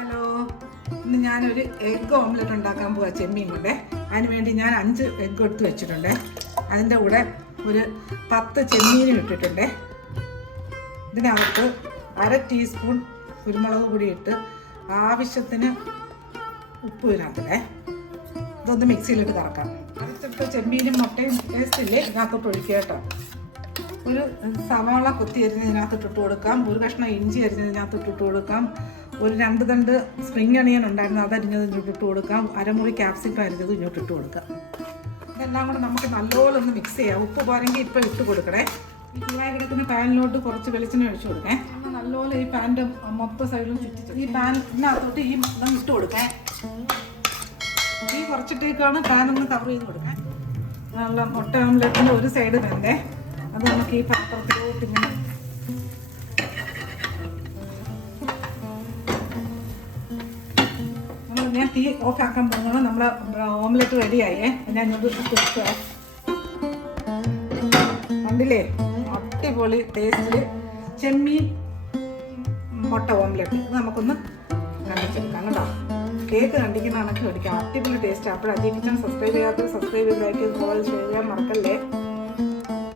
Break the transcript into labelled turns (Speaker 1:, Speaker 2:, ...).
Speaker 1: Hello. ഇന്ന് ഞാനൊരു egg omelette ഉണ്ടാക്കാൻ പോവാ ചെമ്മീൻ കൊണ്ടേ. അതിന് വേണ്ടി ഞാൻ അഞ്ച് എഗ്ഗ് എടുത്ത് വെച്ചിട്ടുണ്ട്. അതിന്റെ കൂടെ ഒരു പത്ത് ചെമ്മീനും ഇട്ടിട്ടുണ്ട്. ഇതിനകത്ത് അര ടീസ്പൂൺ കുരുമുളക് പൊടി ഇട്ട് ആവശ്യത്തിന് ഉപ്പ് ഇതിനകത്തില്ലേ ഇതൊന്ന് മിക്സിയിലിട്ട് കറക്കാം. അടുത്തിട്ട് ചെമ്മീനും മുട്ടയും പേസ്റ്റ് ഇല്ലേ? ഇതിനകത്തോട്ട് ഒഴിക്കുക കേട്ടോ. ഒരു സവാള കുത്തി അരിഞ്ഞ് ഇതിനകത്ത് ഇട്ടിട്ട് കൊടുക്കാം. ഒരു കഷ്ണം ഇഞ്ചി അരിഞ്ഞ് ഇതിനകത്ത് ഇട്ടിട്ട് കൊടുക്കാം. ഒരു രണ്ട് തണ്ട് സ്പ്രിങ് അണിയൻ ഉണ്ടായിരുന്നു അതരിഞ്ഞത് ഇട്ടിട്ട് ഇട്ട് കൊടുക്കാം. അരമുറി ക്യാപ്സിക്കം അരിഞ്ഞത് ഇങ്ങോട്ട് ഇട്ട് കൊടുക്കാം. ഇതെല്ലാം കൂടെ നമുക്ക് നല്ലപോലെ ഒന്ന് മിക്സ് ചെയ്യാം. ഉപ്പ് പോരെങ്കിൽ ഇപ്പം ഇട്ട് കൊടുക്കണേ. ചൂടായി കിടക്കുന്ന പാനിലോട്ട് കുറച്ച് വെളിച്ചെണ്ണ ഒഴിച്ചു കൊടുക്കേ നല്ലപോലെ ഈ പാന്റെ മൊത്തം സൈഡിലും ചുറ്റി ഈ പാനിനകത്തോട്ട് ഈ മൊത്തം ഇട്ട് കൊടുക്കേ ഈ കുറച്ചിട്ടേക്കാണ് പാനൊന്ന് കവർ ചെയ്ത് കൊടുക്കാൻ നല്ല മുട്ട ഓംലെറ്റിന്റെ ഒരു സൈഡ് വേണ്ടേ അത് നമുക്ക് ഈ പാത്രത്തിലോട്ട് ഇങ്ങനെ നമ്മൾ ഞാൻ തീ ഓഫ് ആക്കാൻ പോകുന്നത് നമ്മളെ ഓംലെറ്റ് റെഡിയായേ ഞാൻ ഇത് കുറിച്ച് കണ്ടില്ലേ? അടിപൊളി ടേസ്റ്റിൽ ചെമ്മീൻ മുട്ട ഓംലെറ്റ് ഇത് നമുക്കൊന്ന് കണ്ടിച്ചെടുക്കാം കേട്ടോ. കേക്ക് കണ്ടിക്കുന്ന കണക്ക് മേടിക്കാം. അടിപൊളി ടേസ്റ്റ് അപ്പോൾ അജയ് കിച്ചൺ സബ്സ്ക്രൈബ് ചെയ്യാത്തവർ സബ്സ്ക്രൈബ് ചെയ്ത് ലൈക്ക് ഫോളോ ചെയ്യാൻ മറക്കല്ലേ?